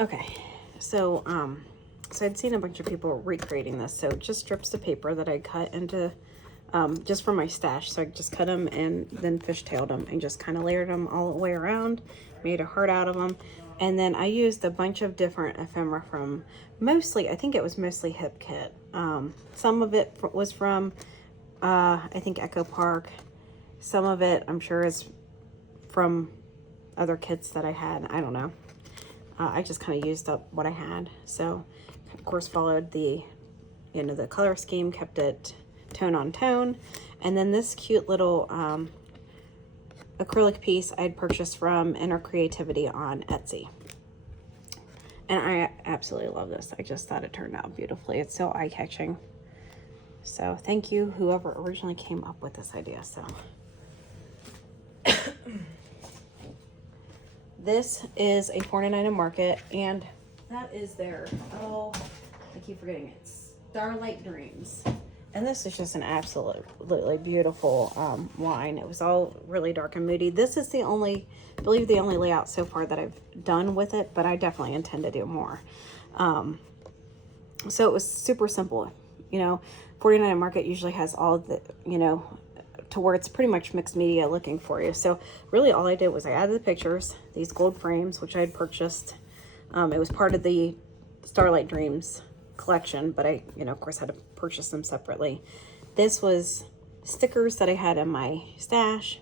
Okay, so so I'd seen a bunch of people recreating this. So just strips of paper that I cut into just from my stash. So I just cut them and then fishtailed them and just kind of layered them all the way around, made a heart out of them. And then I used a bunch of different ephemera from mostly, I think it was mostly Hip Kit. Some of it was from, I think, Echo Park. Some of it, I'm sure, is from other kits that I had. I don't know. I just kind of used up what I had. So, of course, followed the, the color scheme, kept it tone on tone. And then this cute little acrylic piece I'd purchased from Inner Creativity on Etsy. And I absolutely love this. I just thought it turned out beautifully. It's so eye-catching. So thank you, whoever originally came up with this idea. So this is a 49 in Market, and that is their, oh, I keep forgetting it, Starlight Dreams. And this is just an absolutely beautiful wine. It was all really dark and moody. This is the only, I believe the only layout so far that I've done with it, but I definitely intend to do more. So it was super simple. 49 in Market usually has all the, to where it's pretty much mixed media looking for you. So really all I did was I added the pictures, these gold frames, which I had purchased. It was part of the Starlight Dreams collection, but I, of course, had to purchase them separately. This was stickers that I had in my stash.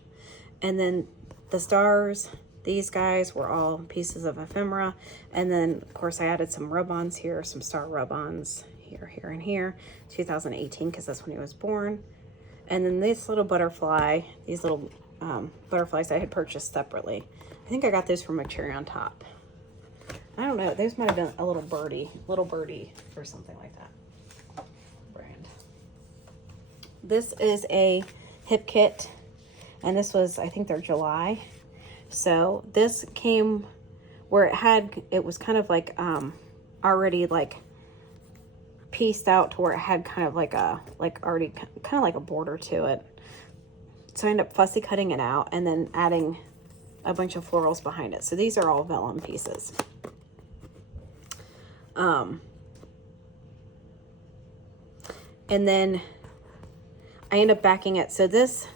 And then the stars, these guys were all pieces of ephemera. And then, of course, I added some rub-ons here, some star rub-ons here, here, and here. 2018, because that's when he was born. And then this little butterfly, these little butterflies I had purchased separately. I think I got those from a Cherry on Top. I don't know, those might have been a little birdie or something like that brand. This is a Hip Kit, and this was, I think, their July. So this came where it was kind of like already like pieced out to where it had kind of like already kind of like a border to it. So I ended up fussy cutting it out and then adding a bunch of florals behind it. So these are all vellum pieces. And then I end up backing it. So this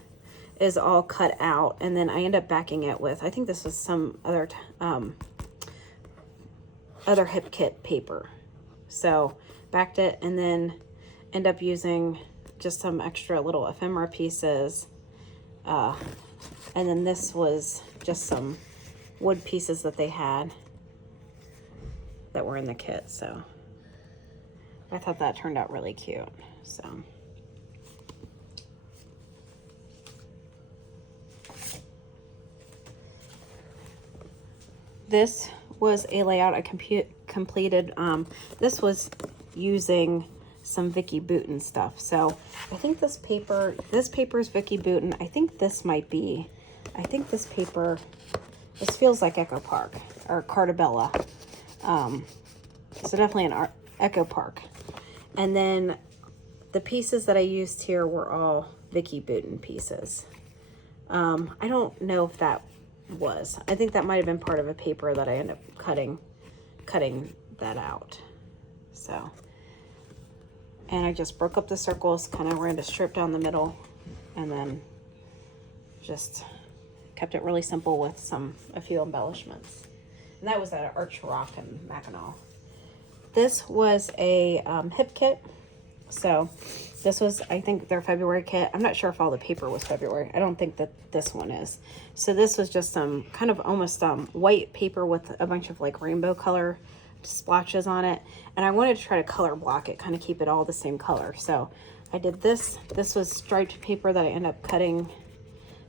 is all cut out, and then I end up backing it with, I think this was some other Hip Kit paper. So backed it and then end up using just some extra little ephemera pieces. And then this was just some wood pieces that they had that were in the kit. So I thought that turned out really cute. So this was a layout I completed. This was using some Vicki Boutin stuff. So I think this paper is Vicki Boutin. I think this paper, this feels like Echo Park or Cartabella. So definitely an Echo Park. And then the pieces that I used here were all Vicki Boutin pieces. I don't know if that was. I think that might have been part of a paper that I ended up cutting that out. So, and I just broke up the circles, kind of ran a strip down the middle, and then just kept it really simple with a few embellishments. And that was at Arch Rock in Mackinac. This was a Hip Kit. So this was, I think, their February kit. I'm not sure if all the paper was February. I don't think that this one is. So this was just some kind of almost white paper with a bunch of like rainbow color splotches on it. And I wanted to try to color block it, kind of keep it all the same color. So I did this. This was striped paper that I ended up cutting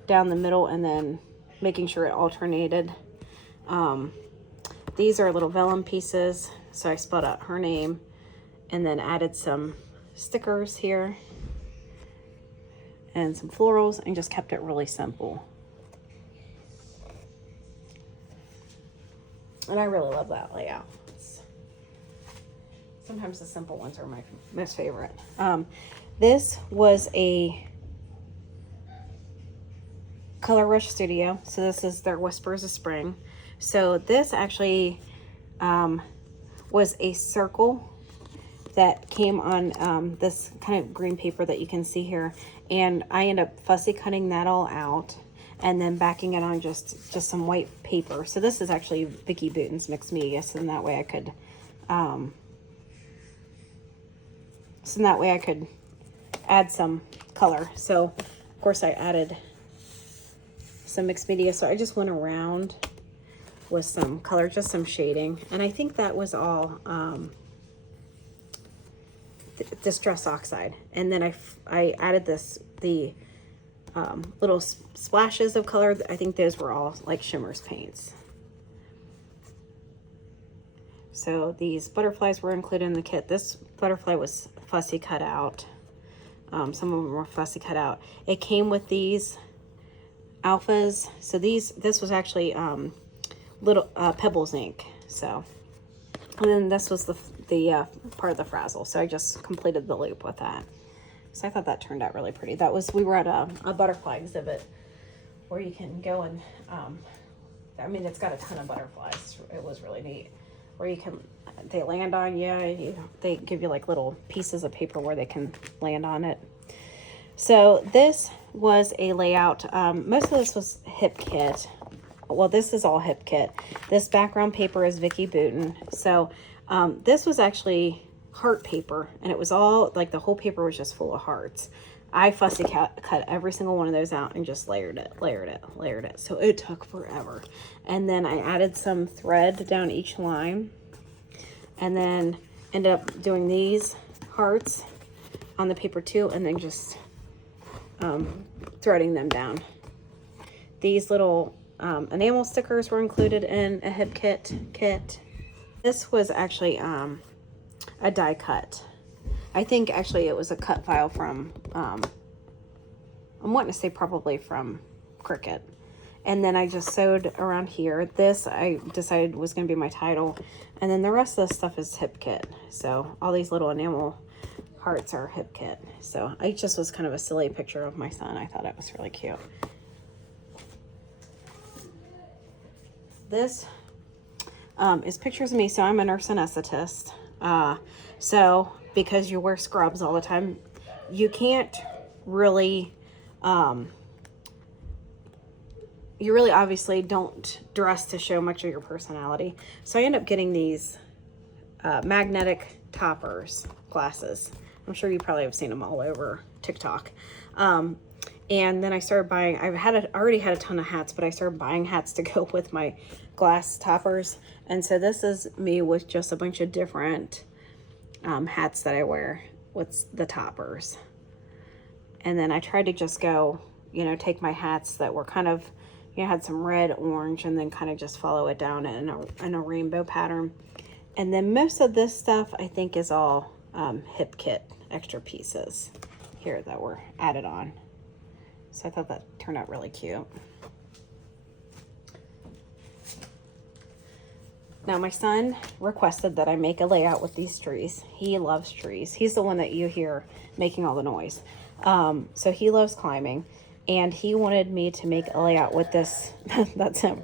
down the middle and then making sure it alternated. These are little vellum pieces. So I spelled out her name and then added some stickers here and some florals and just kept it really simple. And I really love that layout. Sometimes the simple ones are my most favorite. This was a Color Rush Studio. So this is their Whispers of Spring. So this actually, was a circle that came on this kind of green paper that you can see here. And I end up fussy cutting that all out and then backing it on just some white paper. So this is actually Vicki Boutin's mixed media, so in that way I could add some color. So of course I added some mixed media. So I just went around with some color, just some shading. And I think that was all Distress Oxide. And then I added the little splashes of color. I think those were all like Shimmer's paints. So these butterflies were included in the kit. This butterfly was fussy cut out. Some of them were fussy cut out. It came with these alphas. So this was actually little Pebbles ink. So, and then this was the part of the frazzle. So I just completed the loop with that. So I thought that turned out really pretty. We were at a butterfly exhibit where you can go and, I mean, it's got a ton of butterflies. It was really neat. Where they land on you. They give you like little pieces of paper where they can land on it. So this was a layout. Most of this was Hip Kit. Well, this is all Hip Kit. This background paper is Vicki Boutin. So this was actually heart paper, and it was all like the whole paper was just full of hearts. I fussy cut every single one of those out and just layered it. So it took forever. And then I added some thread down each line, and then ended up doing these hearts on the paper too, and then just threading them down. These little enamel stickers were included in a Hip kit. This was actually a die cut. I think actually it was a cut file from, I'm wanting to say probably from Cricut. And then I just sewed around here. This I decided was going to be my title. And then the rest of the stuff is Hip Kit. So all these little enamel hearts are Hip Kit. So I just was kind of a silly picture of my son. I thought it was really cute. This is pictures of me. So I'm a nurse anesthetist. So because you wear scrubs all the time, you can't really, you really obviously don't dress to show much of your personality. So I end up getting these magnetic toppers glasses. I'm sure you probably have seen them all over TikTok. And then I started buying, already had a ton of hats, but I started buying hats to go with my glass toppers. And so this is me with just a bunch of different hats that I wear with the toppers. And then I tried to just go, take my hats that were kind of, had some red, orange, and then kind of just follow it down in a rainbow pattern. And then most of this stuff I think is all Hip Kit extra pieces here that were added on. So I thought that turned out really cute. Now my son requested that I make a layout with these trees. He loves trees. He's the one that you hear making all the noise. So he loves climbing, and he wanted me to make a layout with this. That's him.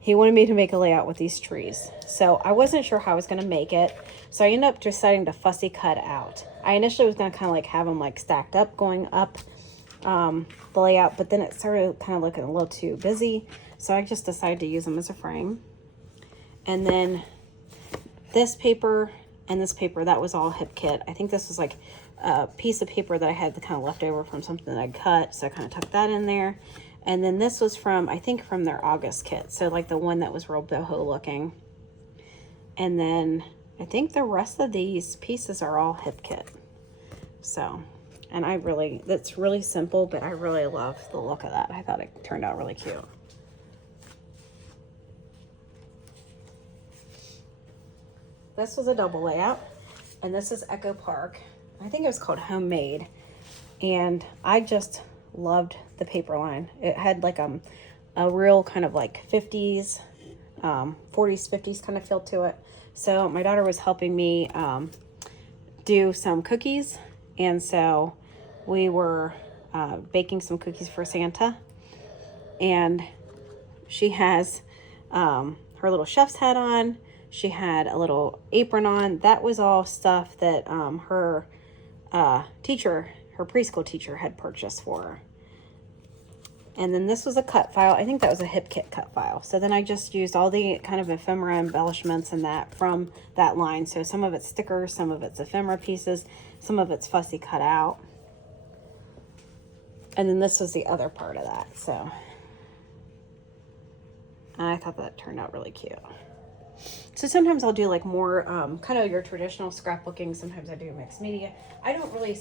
He wanted me to make a layout with these trees. So I wasn't sure how I was going to make it. So I ended up deciding to fussy cut out. I initially was going to kind of like have them like stacked up going up the layout, but then it started kind of looking a little too busy. So I just decided to use them as a frame. And then this paper and this paper, that was all Hip Kit. I think this was like a piece of paper that I had kind of left over from something that I cut. So I kind of tucked that in there. And then this was from, I think from their August kit. So like the one that was real boho looking. And then I think the rest of these pieces are all Hip Kit. So, and that's really simple, but I really love the look of that. I thought it turned out really cute. This was a double layout, and this is Echo Park. I think it was called Homemade, and I just loved the paper line. It had like a real kind of like 50s, 40s, 50s kind of feel to it. So my daughter was helping me do some cookies, and so we were baking some cookies for Santa, and she has her little chef's hat on. She had a little apron on. That was all stuff that her teacher, her preschool teacher, had purchased for her. And then this was a cut file. I think that was a Hip Kit cut file. So then I just used all the kind of ephemera embellishments and that from that line. So some of it's stickers, some of it's ephemera pieces, some of it's fussy cut out. And then this was the other part of that. So, and I thought that turned out really cute. So sometimes I'll do like more kind of your traditional scrapbooking. Sometimes I do mixed media. I don't really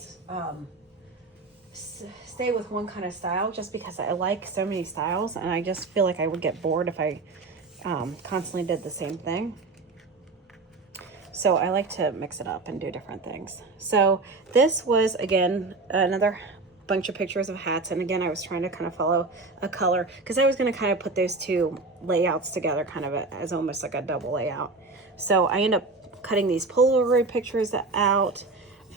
stay with one kind of style just because I like so many styles, and I just feel like I would get bored if I constantly did the same thing. So I like to mix it up and do different things. So this was, again, another bunch of pictures of hats, and again I was trying to kind of follow a color because I was going to kind of put those two layouts together kind of as almost like a double layout. So I end up cutting these Polaroid pictures out,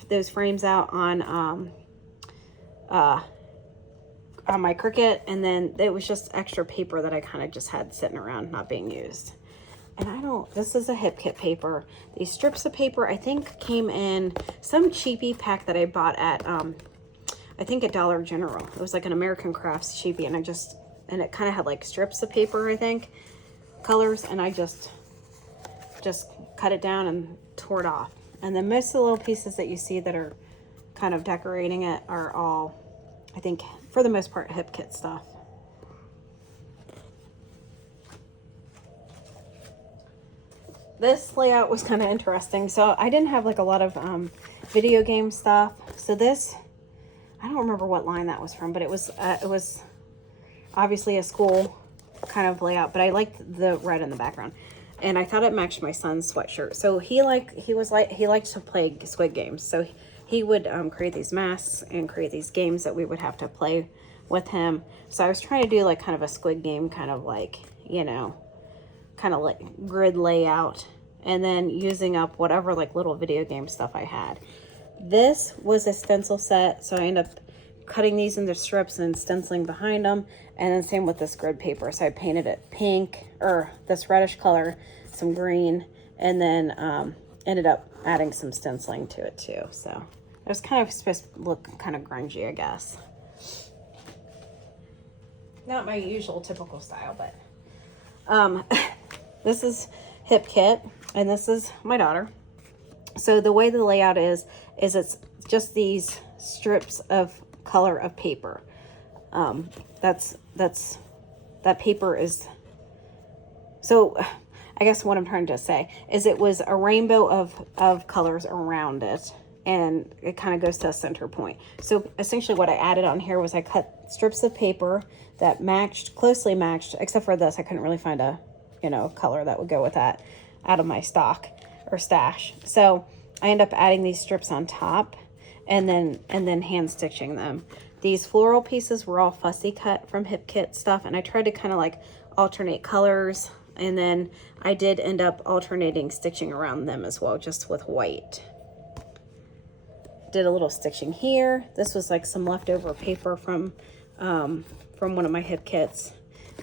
those frames out on my Cricut, and then it was just extra paper that I kind of just had sitting around not being used. And this is a Hip Kit paper. These strips of paper I think came in some cheapy pack that I bought at I think at Dollar General. It was like an American Crafts cheapie, and it kind of had like strips of paper, I think, colors, and I just cut it down and tore it off. And then most of the little pieces that you see that are kind of decorating it are all, I think, for the most part, Hip Kit stuff. This layout was kind of interesting. So I didn't have like a lot of video game stuff. So this, I don't remember what line that was from, but it was obviously a school kind of layout, but I liked the red in the background. And I thought it matched my son's sweatshirt. So he liked to play Squid Games. So he would create these masks and create these games that we would have to play with him. So I was trying to do like kind of a Squid Game kind of like, you know, kind of like grid layout, and then using up whatever like little video game stuff I had. This was a stencil set, so I ended up cutting these into strips and stenciling behind them, and then same with this grid paper. So I painted it pink, or this reddish color, some green, and then ended up adding some stenciling to it too. So it was kind of supposed to look kind of grungy, I guess. Not my usual typical style, but this is Hip Kit, and this is my daughter. So the way the layout is it's just these strips of color of paper. That paper is, so I guess what I'm trying to say is it was a rainbow of colors around it, and it kind of goes to a center point. So essentially what I added on here was I cut strips of paper that closely matched, except for this. I couldn't really find a, color that would go with that out of my stock or stash. So I end up adding these strips on top and then hand stitching them. These floral pieces were all fussy cut from Hip Kit stuff, and I tried to kind of like alternate colors, and then I did end up alternating stitching around them as well, just with white. Did a little stitching here. This was like some leftover paper from one of my Hip Kits,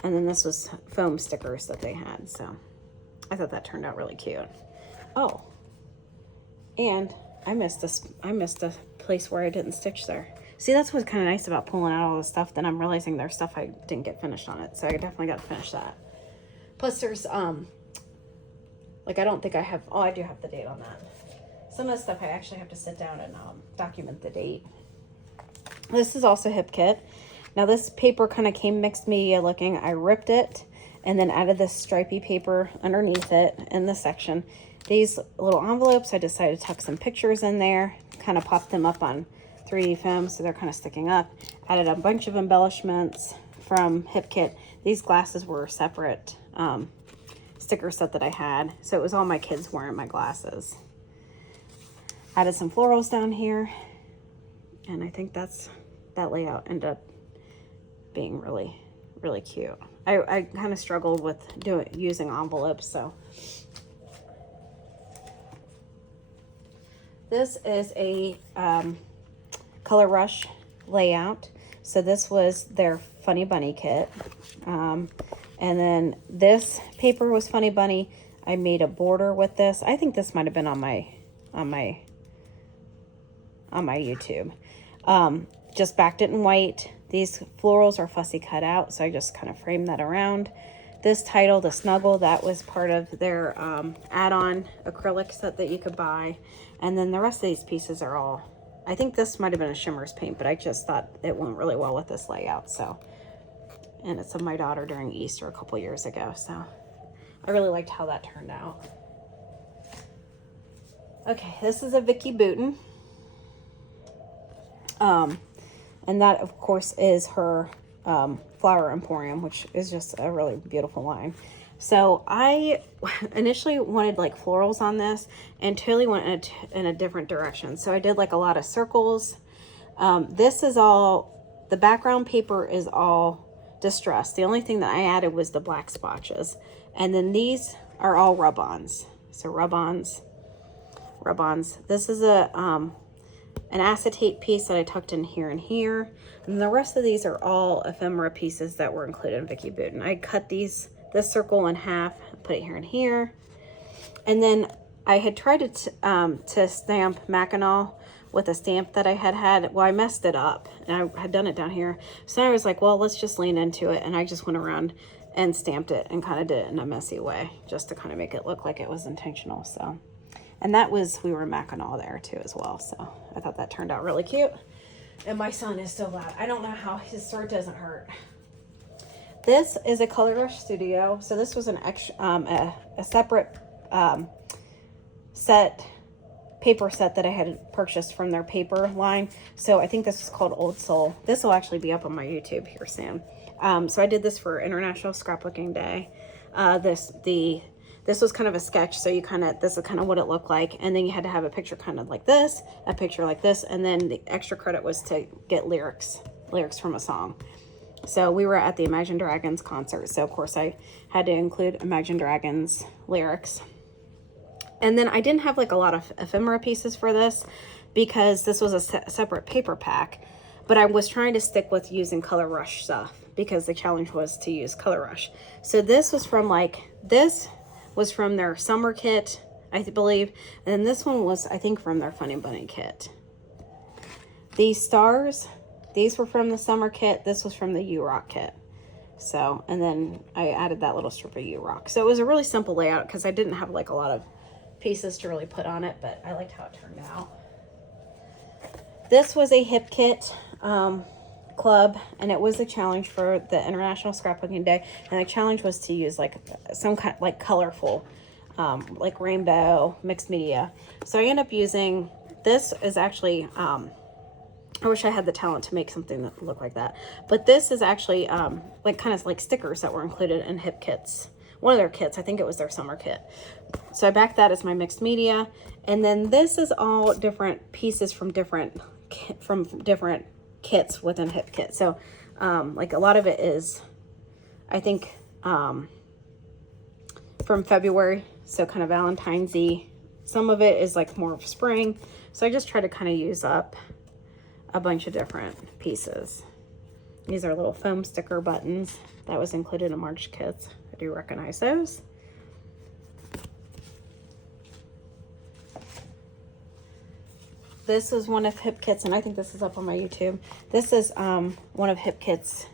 and then this was foam stickers that they had. So I thought that turned out really cute. Oh, and I missed a place where I didn't stitch there. See, that's what's kind of nice about pulling out all the stuff. Then I'm realizing there's stuff I didn't get finished on it, so I definitely got to finish that. Plus, there's like I don't think I have. Oh, I do have the date on that. Some of the stuff I actually have to sit down and document the date. This is also Hip Kit. Now this paper kind of came mixed media looking. I ripped it and then added this stripy paper underneath it in this section. These little envelopes, I decided to tuck some pictures in there, kind of pop them up on 3D film so they're kind of sticking up. Added a bunch of embellishments from Hip Kit. These glasses were a separate sticker set that I had, so it was all my kids wearing my glasses. Added some florals down here, and I think that layout ended up being really, really cute. I kind of struggled with using envelopes, so. This is a Color Rush layout. So this was their Funny Bunny kit. And then this paper was Funny Bunny. I made a border with this. I think this might have been on my YouTube. Just backed it in white. These florals are fussy cut out, so I just kind of framed that around. This title, the Snuggle, that was part of their add-on acrylic set that you could buy. And then the rest of these pieces are all, I think this might have been a Shimmers paint, but I just thought it went really well with this layout. So, and it's of my daughter during Easter a couple years ago. So I really liked how that turned out. Okay, this is a Vicki Boutin. And that, of course, is her Flower Emporium, which is just a really beautiful line. So I initially wanted like florals on this, and totally went in a different direction. So I did like a lot of circles. This is all, the background paper is all distressed. The only thing that I added was the black splotches. And then these are all rub-ons. So rub-ons. This is an acetate piece that I tucked in here and here. And the rest of these are all ephemera pieces that were included in Vicki Boutin. I cut this circle in half, put it here and here. And then I had tried to stamp Mackinac with a stamp that I had. Well, I messed it up, and I had done it down here. So I was like, well, let's just lean into it. And I just went around and stamped it and kind of did it in a messy way, just to kind of make it look like it was intentional. So, and that was, we were in Mackinac there too as well. So I thought that turned out really cute. And my son is still loud. I don't know how his sword doesn't hurt. This is a Color Rush Studio. So this was an extra, a separate paper set that I had purchased from their paper line. So I think this is called Old Soul. This will actually be up on my YouTube here soon. So I did this for International Scrapbooking Day. This was kind of a sketch, so this is kind of what it looked like. And then you had to have a picture kind of like this, a picture like this, and then the extra credit was to get lyrics from a song. So we were at the Imagine Dragons concert, so of course I had to include Imagine Dragons lyrics. And then I didn't have like a lot of ephemera pieces for this because this was a separate paper pack, but I was trying to stick with using Color Rush stuff because the challenge was to use Color Rush. So this was from their summer kit, I believe. And then this one was, I think, from their Funny Bunny kit. These stars, these were from the summer kit. This was from the U-Rock kit. So, and then I added that little strip of U-Rock. So it was a really simple layout because I didn't have like a lot of pieces to really put on it, but I liked how it turned out. This was a hip kit club, and it was a challenge for the International Scrapbooking Day, and the challenge was to use like some kind of like colorful like rainbow mixed media. So I ended up using, this is actually I wish I had the talent to make something that looked like that, but this is actually like kind of like stickers that were included in hip kits, one of their kits. I think it was their summer kit. So I backed that as my mixed media, and then this is all different pieces from different kits within hip kit. So like a lot of it is, I think, from February, so kind of Valentine's-y. Some of it is like more of spring, so I just try to kind of use up a bunch of different pieces. These are little foam sticker buttons that was included in March kits. I do recognize those. This is one of Hip Kit's, and I think this is up on my YouTube. This is one of Hip Kit's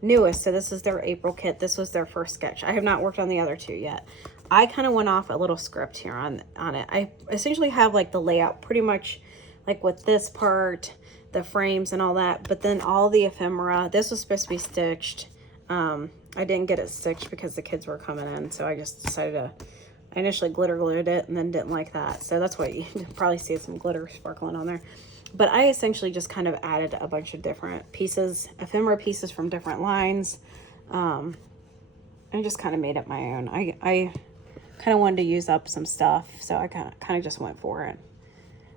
newest. So this is their April kit. This was their first sketch. I have not worked on the other two yet. I kind of went off a little script here on it. I essentially have like the layout pretty much like with this part, the frames and all that, but then all the ephemera. This was supposed to be stitched. I didn't get it stitched because the kids were coming in, so I just decided to, I initially glitter glued it and then didn't like that. So that's why you probably see some glitter sparkling on there. But I essentially just kind of added a bunch of different pieces, ephemera pieces from different lines. I just kind of made it my own. I kind of wanted to use up some stuff, so I kind of just went for it.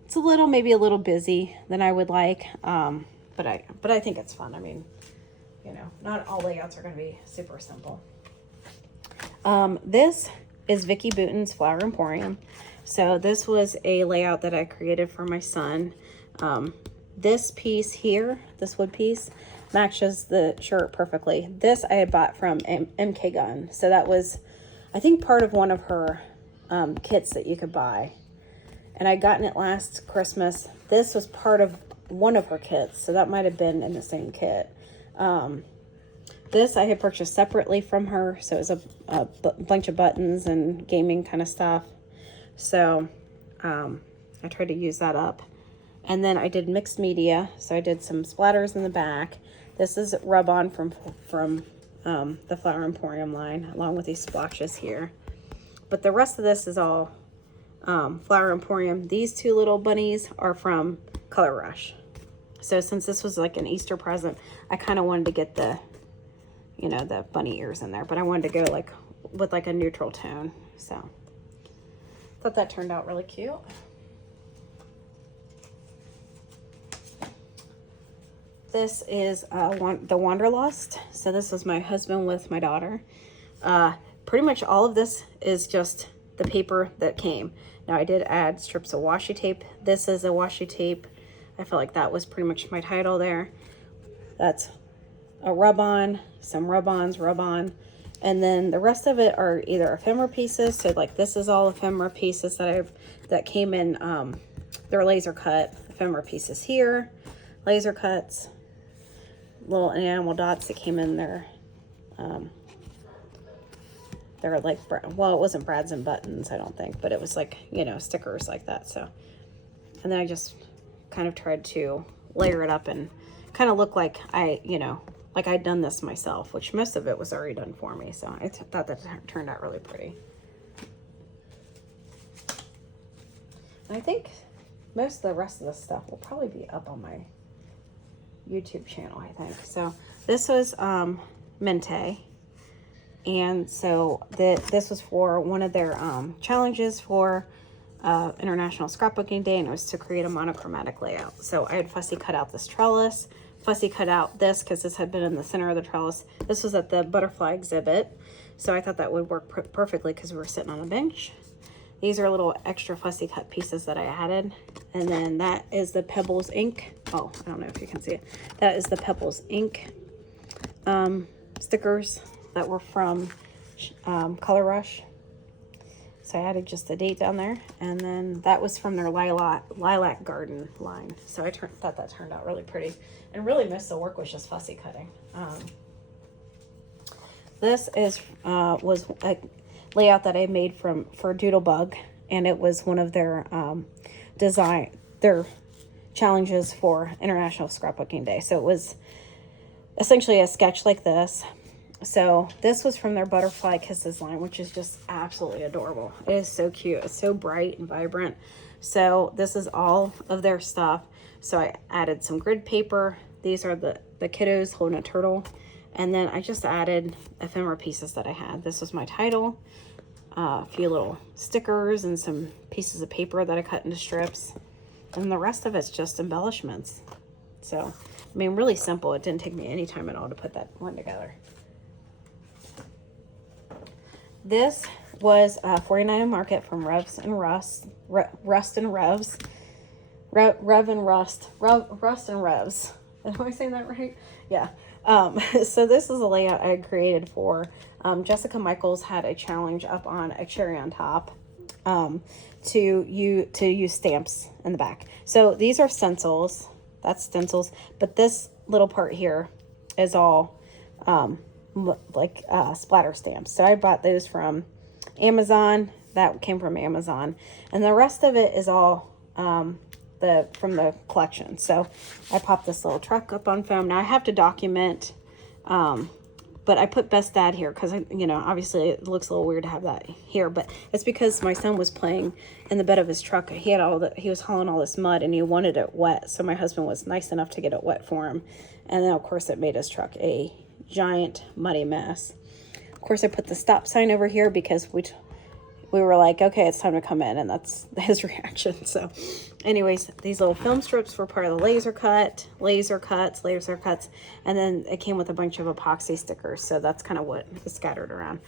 It's maybe a little busy than I would like, but I think it's fun. I mean, you know, not all layouts are going to be super simple. This is Vicki Boutin's Flower Emporium. So this was a layout that I created for my son. This piece here, this wood piece, matches the shirt perfectly. This I had bought from MK Gun. So that was, I think, part of one of her kits that you could buy. And I'd gotten it last Christmas. This was part of one of her kits, so that might have been in the same kit. This I had purchased separately from her, so it was a bunch of buttons and gaming kind of stuff. So I tried to use that up. And then I did mixed media, so I did some splatters in the back. This is rub-on from the Flower Emporium line, along with these splotches here. But the rest of this is all Flower Emporium. These two little bunnies are from Color Rush. So since this was like an Easter present, I kind of wanted to get the, you know, the bunny ears in there, but I wanted to go like with like a neutral tone. So thought that turned out really cute. This is the Wanderlust. So this is my husband with my daughter. Pretty much all of this is just the paper that came. Now I did add strips of washi tape. This is a washi tape. I feel like that was pretty much my title there. That's a rub-on, some rub-ons, rub-on. And then the rest of it are either ephemera pieces. So like this is all ephemera pieces that came in, they're laser cut ephemera pieces here, laser cuts, little enamel dots that came in there. They're like, well, it wasn't brads and buttons, I don't think, but it was like, you know, stickers like that. So, and then I just kind of tried to layer it up and kind of look like like I'd done this myself, which most of it was already done for me. So I thought that turned out really pretty. And I think most of the rest of the stuff will probably be up on my YouTube channel, I think. So this was Mente. And so this was for one of their challenges for International Scrapbooking Day, and it was to create a monochromatic layout. So I had fussy cut out this trellis, fussy cut out this because this had been in the center of the trellis. This was at the butterfly exhibit, so I thought that would work perfectly because we were sitting on a bench. These are little extra fussy cut pieces that I added. And then that is the Pebbles ink. Oh, I don't know if you can see it. That is the Pebbles ink stickers that were from Color Rush. So I added just the date down there. And then that was from their Lilac Garden line. So I thought that turned out really pretty. And really most of the work was just fussy cutting. This was a layout that I made for Doodlebug. And it was one of their their challenges for International Scrapbooking Day. So it was essentially a sketch like this. So this was from their Butterfly Kisses line, which is just absolutely adorable. It is so cute. It's so bright and vibrant. So this is all of their stuff. So I added some grid paper. These are the kiddos holding a turtle. And then I just added ephemera pieces that I had. This was my title, a few little stickers and some pieces of paper that I cut into strips. And the rest of it's just embellishments. So, I mean, really simple. It didn't take me any time at all to put that one together. This was 49 Market from Rust and Revs. Rust and Revs. Am I saying that right? Yeah. So this is a layout I had created for Jessica Michaels had a challenge up on a cherry on top to use stamps in the back. So these are stencils. That's stencils, but this little part here is all splatter stamps. So I bought those from Amazon. That came from Amazon, and the rest of it is all from the collection. So I popped this little truck up on foam. Now I have to document, but I put Best Dad here because, obviously it looks a little weird to have that here, but it's because my son was playing in the bed of his truck. He was hauling all this mud and he wanted it wet. So my husband was nice enough to get it wet for him. And then of course it made his truck a giant muddy mess. Of course I put the stop sign over here because we were like, okay, it's time to come in, and that's his reaction. So anyways, these little film strips were part of the laser cuts, and then it came with a bunch of epoxy stickers. So that's kind of what is scattered around.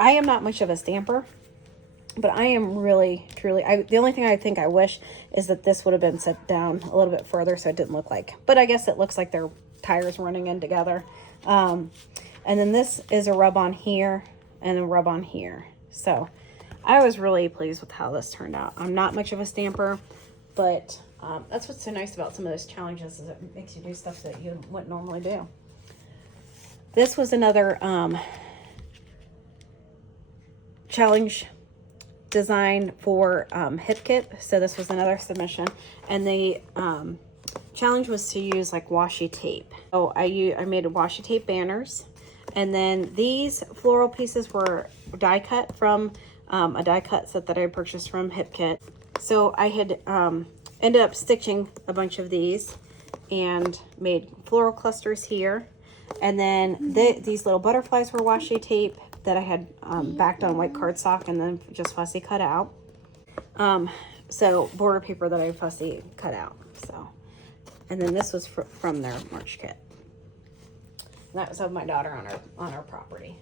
I am not much of a stamper, but I am really, truly, the only thing I think I wish is that this would have been set down a little bit further so it didn't look like, but I guess it looks like their tires running in together. And then this is a rub on here and a rub on here. So I was really pleased with how this turned out. I'm not much of a stamper, but that's what's so nice about some of those challenges, is it makes you do stuff that you wouldn't normally do. This was another challenge design for Hip Kit. So this was another submission, and the challenge was to use like washi tape. So I made washi tape banners, and then these floral pieces were die cut from a die cut set that I purchased from Hip Kit. So I had ended up stitching a bunch of these and made floral clusters here. And then these little butterflies were washi tape that I had backed on white cardstock and then just fussy cut out. So border paper that I fussy cut out. So, and then this was from their March kit. And that was of my daughter on our property.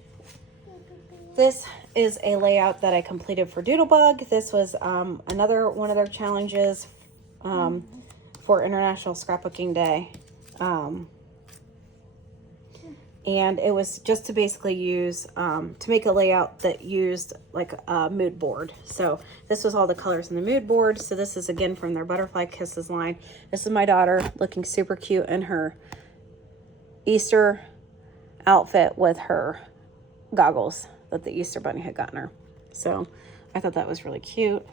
This is a layout that I completed for Doodlebug. This was another one of their challenges for International Scrapbooking Day. And it was just to basically use, to make a layout that used like a mood board. So this was all the colors in the mood board. So this is again from their Butterfly Kisses line. This is my daughter looking super cute in her Easter outfit with her goggles that the Easter Bunny had gotten her. So I thought that was really cute.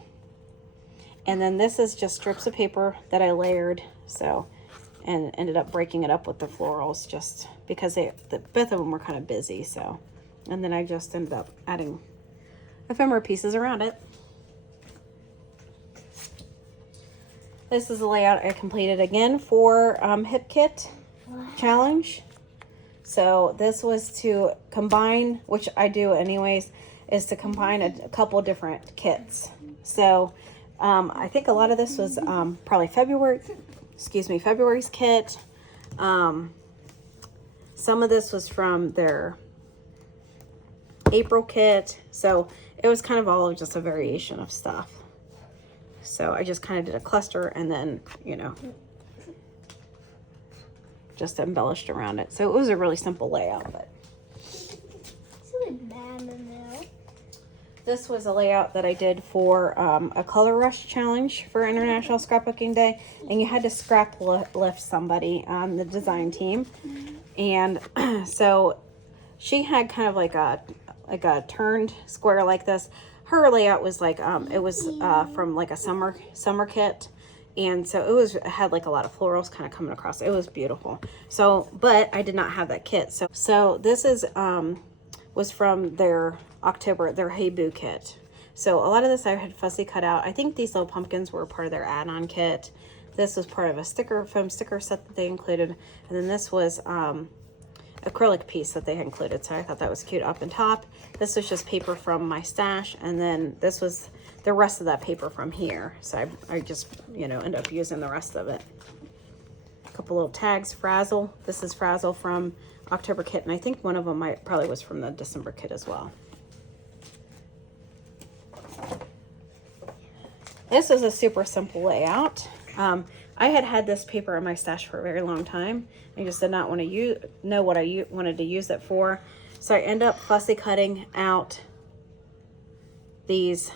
And then this is just strips of paper that I layered. So, and ended up breaking it up with the florals just because both of them were kind of busy. So, and then I just ended up adding ephemera pieces around it. This is the layout I completed again for Hip Kit challenge. So this was to combine, which I do anyways, is to combine a couple different kits. So I think a lot of this was probably February's kit. Some of this was from their April kit. So it was kind of all of just a variation of stuff. So I just kind of did a cluster and then, you know, just embellished around it. So it was a really simple layout, but this was a layout that I did for a color rush challenge for International Scrapbooking Day, and you had to scrap lift somebody on the design team. And so she had kind of like a turned square like this. Her layout was like it was from like a summer kit. And so it had like a lot of florals kind of coming across. It was beautiful. So, but I did not have that kit. So this is was from their October, their Hey Boo kit. So a lot of this I had fussy cut out. I think these little pumpkins were part of their add-on kit. This was part of a foam sticker set that they included. And then this was acrylic piece that they had included. So I thought that was cute up and top. This was just paper from my stash. And then this was the rest of that paper from here. So I just, you know, end up using the rest of it. A couple little tags, Frazzle. This is Frazzle from October kit, and I think one of them probably was from the December kit as well. This is a super simple layout. I had this paper in my stash for a very long time. I just did not want to know what I wanted to use it for. So I end up fussy cutting out these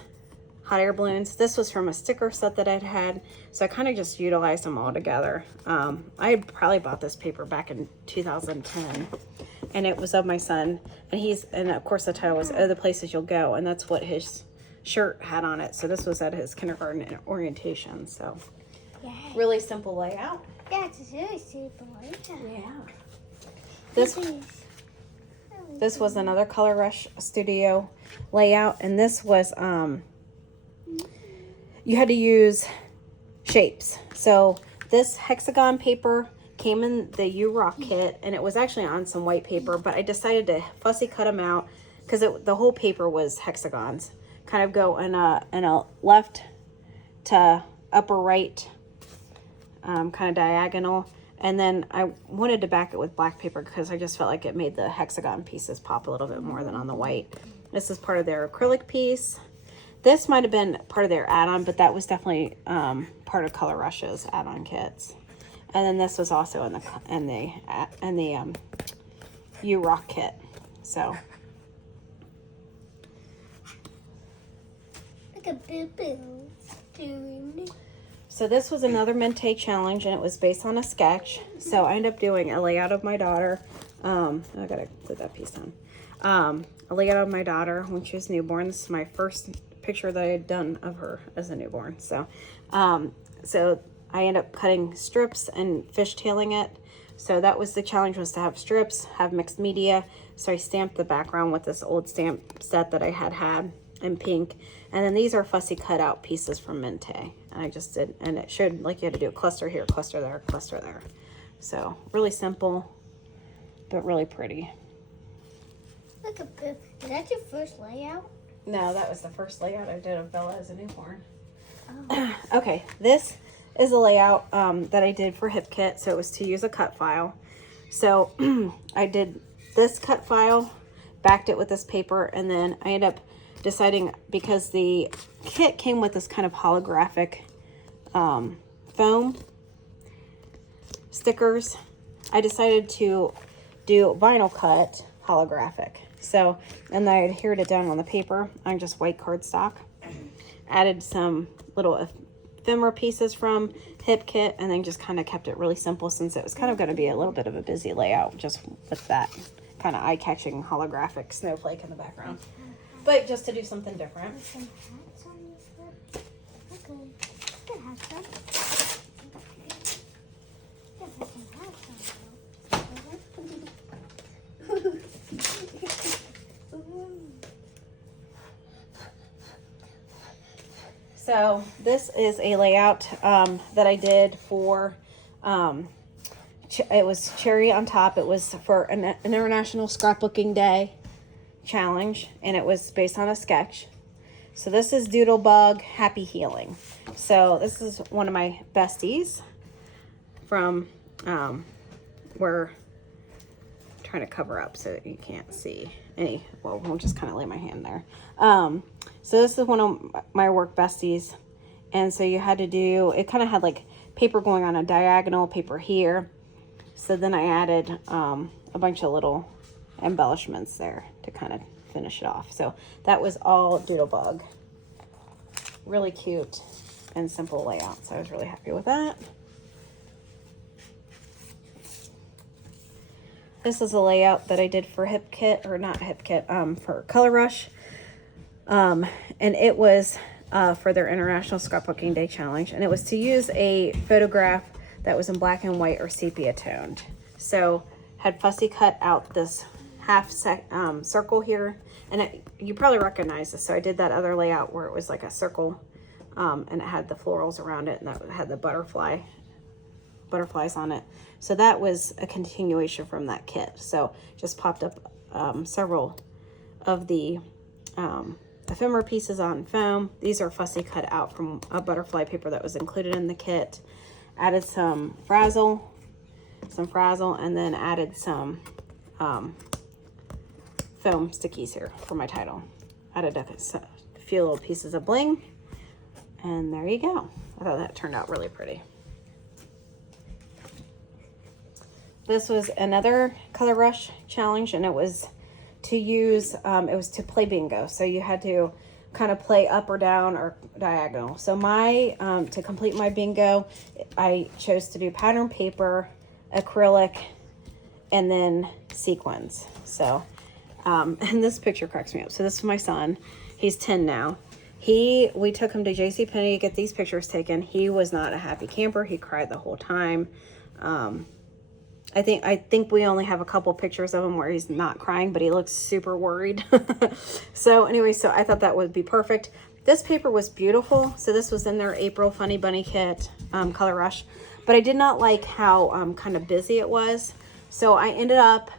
hot air balloons. This was from a sticker set that I'd had, so I kind of just utilized them all together. I had probably bought this paper back in 2010, and it was of my son, and of course the title was "Oh, the Places You'll Go," and that's what his shirt had on it. So this was at his kindergarten orientation. So really simple layout. Yeah, it's really simple layout. Yeah. This was another Color Rush Studio layout, and this was you had to use shapes. So this hexagon paper came in the U-Rock kit, and it was actually on some white paper, but I decided to fussy cut them out because the whole paper was hexagons. Kind of go in a left to upper right kind of diagonal. And then I wanted to back it with black paper because I just felt like it made the hexagon pieces pop a little bit more than on the white. This is part of their acrylic piece. This might have been part of their add-on, but that was definitely part of Color Rush's add-on kits. And then this was also in the U-Rock kit. So a boo-boo. Doing So this was another Mente challenge, and it was based on a sketch. So I ended up doing a layout of my daughter. I gotta put that piece on. A layout of my daughter when she was newborn. This is my first picture that I had done of her as a newborn. So, so I ended up cutting strips and fishtailing it. So that was the challenge, was to have strips, have mixed media. So I stamped the background with this old stamp set that I had in pink. And then these are fussy cut out pieces from Mente. And I just did, and it showed like you had to do a cluster here, cluster there, cluster there. So really simple, but really pretty. Look at boo. Is that your first layout? No, that was the first layout I did of Bella as a newborn. Oh. Okay, this is a layout that I did for HipKit. So it was to use a cut file. So I did this cut file, backed it with this paper, and then I ended up deciding, because the kit came with this kind of holographic foam stickers, I decided to do vinyl cut holographic. So, and then I adhered it down on the paper on just white cardstock. Added some little ephemera pieces from HipKit, and then just kind of kept it really simple, since it was kind of going to be a little bit of a busy layout just with that kind of eye-catching holographic snowflake in the background. But just to do something different. There's some hats on these. Okay. You can have some. You can have some hats on. So this is a layout that I did for, it was cherry on top. It was for an International Scrapbooking Day challenge, and it was based on a sketch. So this is Doodlebug Happy Healing. So this is one of my besties from where I'm trying to cover up so that you can't see any. Well, we'll just kind of lay my hand there. So this is one of my work besties, and so you had to do, it kind of had like paper going on a diagonal, paper here. So then I added a bunch of little embellishments there to kind of finish it off. So that was all Doodlebug. Really cute and simple layout. So I was really happy with that. This is a layout that I did for HipKit, or not HipKit, for Color Rush. And it was for their International Scrapbooking Day challenge. And it was to use a photograph that was in black and white or sepia toned. So had fussy cut out this half circle here. And you probably recognize this. So I did that other layout where it was like a circle, and it had the florals around it, and that had the butterflies on it. So that was a continuation from that kit. So just popped up several of the ephemera pieces on foam. These are fussy cut out from a butterfly paper that was included in the kit. Added some frazzle, and then added some foam stickies here for my title. Added a few little pieces of bling, and there you go. I thought that turned out really pretty. This was another Color Rush challenge, and it was to use, it was to play bingo. So you had to kind of play up or down or diagonal. So my, to complete my bingo, I chose to do pattern paper, acrylic, and then sequins. So, and this picture cracks me up. So this is my son. He's 10 now. We took him to JCPenney to get these pictures taken. He was not a happy camper. He cried the whole time. I think we only have a couple pictures of him where he's not crying, but he looks super worried. So anyway, so I thought that would be perfect. This paper was beautiful. So this was in their April Funny Bunny kit, Color Rush, but I did not like how kind of busy it was. So I ended up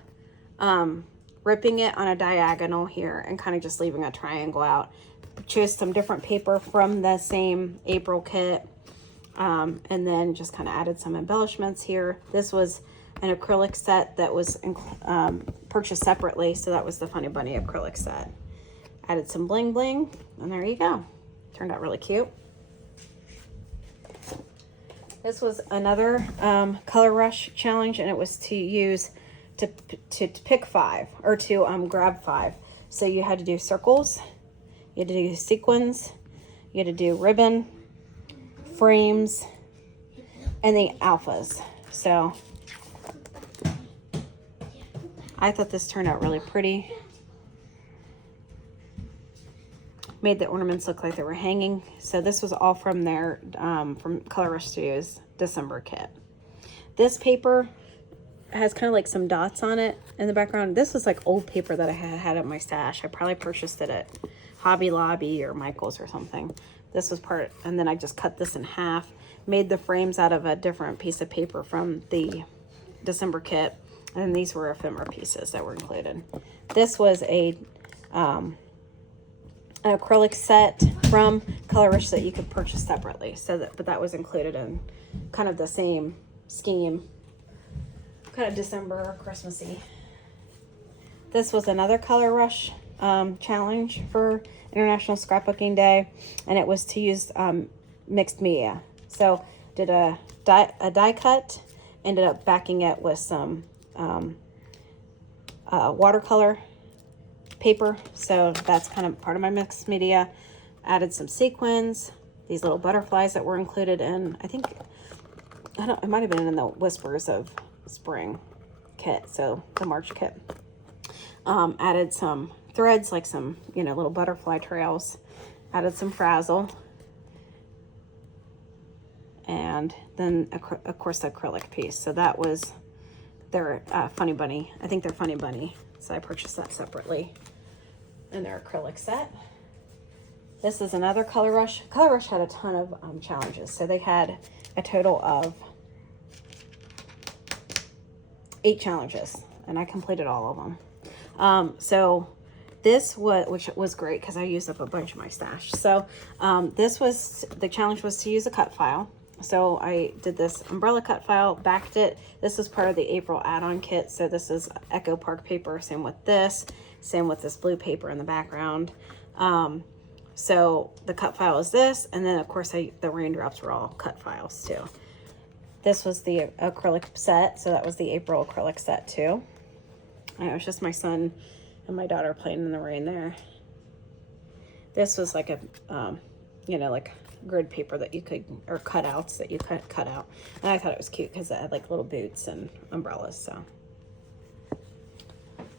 ripping it on a diagonal here and kind of just leaving a triangle out. Chose some different paper from the same April kit, and then just kind of added some embellishments here. This was an acrylic set that was purchased separately, so that was the Funny Bunny acrylic set. Added some bling bling, and there you go. Turned out really cute. This was another Color Rush challenge, and it was to use to pick 5, or to grab 5. So you had to do circles, you had to do sequins, You had to do ribbon, frames, and the alphas. So I thought this turned out really pretty. Made the ornaments look like they were hanging. So this was all from their, from Color Rush Studios December kit. This paper has kind of like some dots on it in the background. This was like old paper that I had at my stash. I probably purchased it at Hobby Lobby or Michael's or something. This was part, and then I just cut this in half, made the frames out of a different piece of paper from the December kit, and these were ephemera pieces that were included. This was an acrylic set from Color Rush that you could purchase separately. So that, but that was included in kind of the same scheme, kind of December, Christmassy. This was another Color Rush challenge for International Scrapbooking Day, and it was to use mixed media. So did a die cut, ended up backing it with some watercolor paper, so that's kind of part of my mixed media. Added some sequins, these little butterflies that were included in, I think, it might have been in the Whispers of Spring kit, so the March kit. Added some threads, like some, you know, little butterfly trails. Added some frazzle. And then, of course, the acrylic piece. So that was their Funny Bunny. I think they're Funny Bunny. So I purchased that separately in their acrylic set. This is another Color Rush. Color Rush had a ton of challenges. So they had a total of 8 challenges, and I completed all of them. So this was, which was great because I used up a bunch of my stash. So this was, the challenge was to use a cut file. So I did this umbrella cut file, backed it. This is part of the April add-on kit. So this is Echo Park paper, same with this, same with this blue paper in the background. So the cut file is this, and then of course the raindrops were all cut files too. This was the acrylic set, so that was the April acrylic set too. And it was just my son and my daughter playing in the rain there. This was like a, you know, like grid paper that you could, or cutouts that you could cut out. And I thought it was cute because it had like little boots and umbrellas, so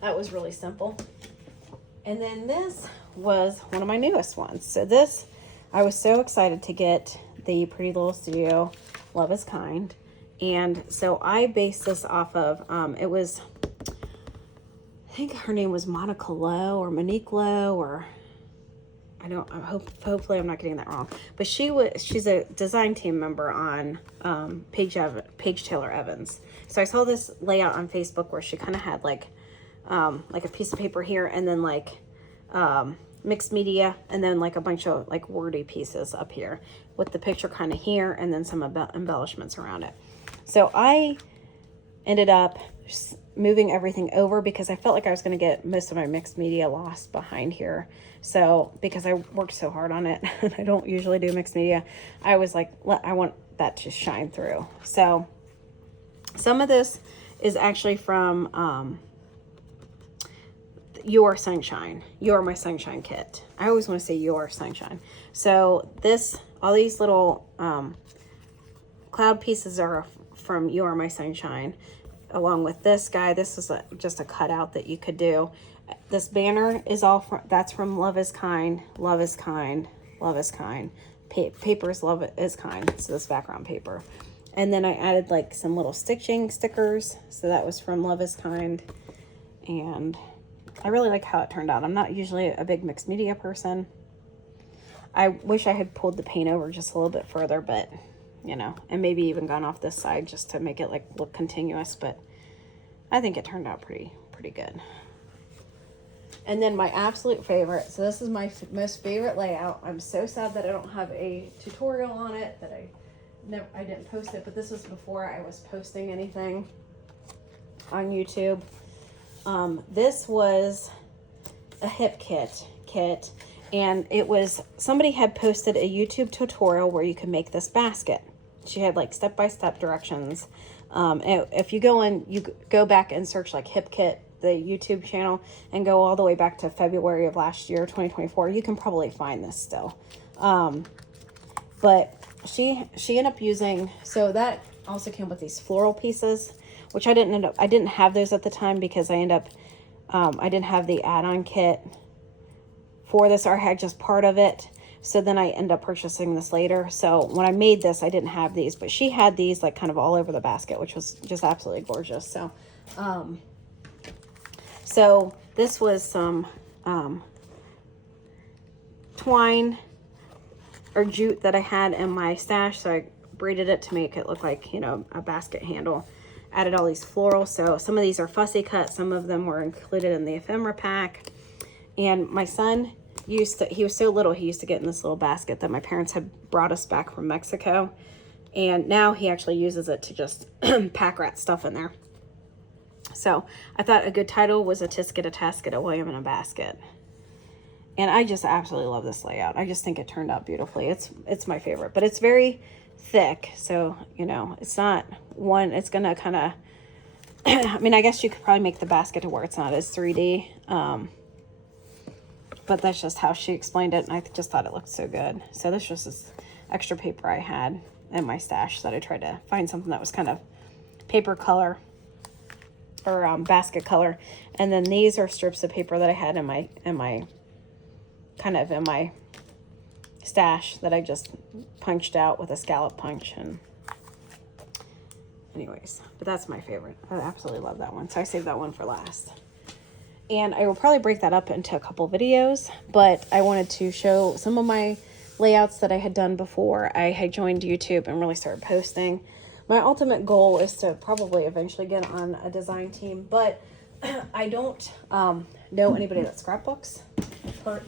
that was really simple. And then this was one of my newest ones. So this, I was so excited to get the Pretty Little Studio Love Is Kind. And so I based this off of, it was, I think her name was Monica Lowe or Monique Lowe, or hopefully I'm not getting that wrong. But she's a design team member on Paige Taylor Evans. So I saw this layout on Facebook where she kind of had like a piece of paper here, and then like mixed media, and then like a bunch of like wordy pieces up here with the picture kind of here, and then some embellishments around it. So I ended up moving everything over because I felt like I was going to get most of my mixed media lost behind here. So because I worked so hard on it, and I don't usually do mixed media, I was like, I want that to shine through. So some of this is actually from Your Sunshine, You're My Sunshine kit. I always want to say Your Sunshine. So this, all these little cloud pieces are from You're My Sunshine, along with this guy. This is just a cutout that you could do. This banner is all from, that's from Love Is Kind, Love Is Kind, Love Is Kind. Paper's Love Is Kind. So this background paper. And then I added like some little stitching stickers. So that was from Love Is Kind. And I really like how it turned out. I'm not usually a big mixed media person. I wish I had pulled the paint over just a little bit further, but you know, and maybe even gone off this side just to make it like look continuous, but I think it turned out pretty good. And then my absolute favorite, so this is my most favorite layout. I'm so sad that I don't have a tutorial on it, that I didn't post it, but this was before I was posting anything on YouTube. This was a hip kit, and it was, somebody had posted a YouTube tutorial where you could make this basket. She had like step-by-step directions. And if you go back and search like hip kit the YouTube channel and go all the way back to February of last year, 2024, you can probably find this still. But she ended up using, so that also came with these floral pieces, which I didn't have those at the time because I didn't have the add-on kit for this, or I had just part of it. So then I ended up purchasing this later. So when I made this, I didn't have these, but she had these like kind of all over the basket, which was just absolutely gorgeous. So, so this was some, twine or jute that I had in my stash. So I braided it to make it look like, you know, a basket handle. Added all these florals. So some of these are fussy cut. Some of them were included in the ephemera pack. And my son he was so little, he used to get in this little basket that my parents had brought us back from Mexico. And now he actually uses it to just pack rat stuff in there. So I thought a good title was A Tisket, a Tasket, a William in a Basket. And I just absolutely love this layout. I just think it turned out beautifully. It's my favorite, but it's very thick. So, you know, it's not one, it's going to kind of, I mean, I guess you could probably make the basket to where it's not as 3D. But that's just how she explained it. And I just thought it looked so good. So this was this extra paper I had in my stash that I tried to find something that was kind of paper color or basket color. And then these are strips of paper that I had in my stash that I just punched out with a scallop punch. And anyways, but that's my favorite. I absolutely love that one. So I saved that one for last. And I will probably break that up into a couple videos, but I wanted to show some of my layouts that I had done before I had joined YouTube and really started posting. My ultimate goal is to probably eventually get on a design team, but I don't know anybody that scrapbooks,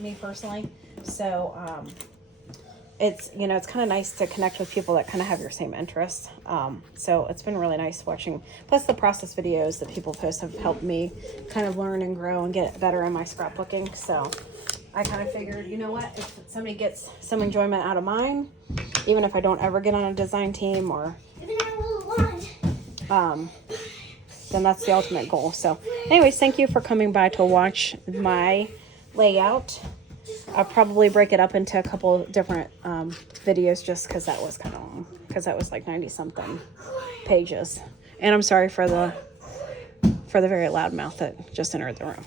me personally. So it's, you know, it's kind of nice to connect with people that kind of have your same interests. So it's been really nice watching. Plus the process videos that people post have helped me kind of learn and grow and get better in my scrapbooking. So I kind of figured, you know what, if somebody gets some enjoyment out of mine, even if I don't ever get on a design team or, then that's the ultimate goal. So anyways, thank you for coming by to watch my layout. I'll probably break it up into a couple different videos just because that was kind of long, because that was like 90 something pages. And I'm sorry for the very loud mouth that just entered the room.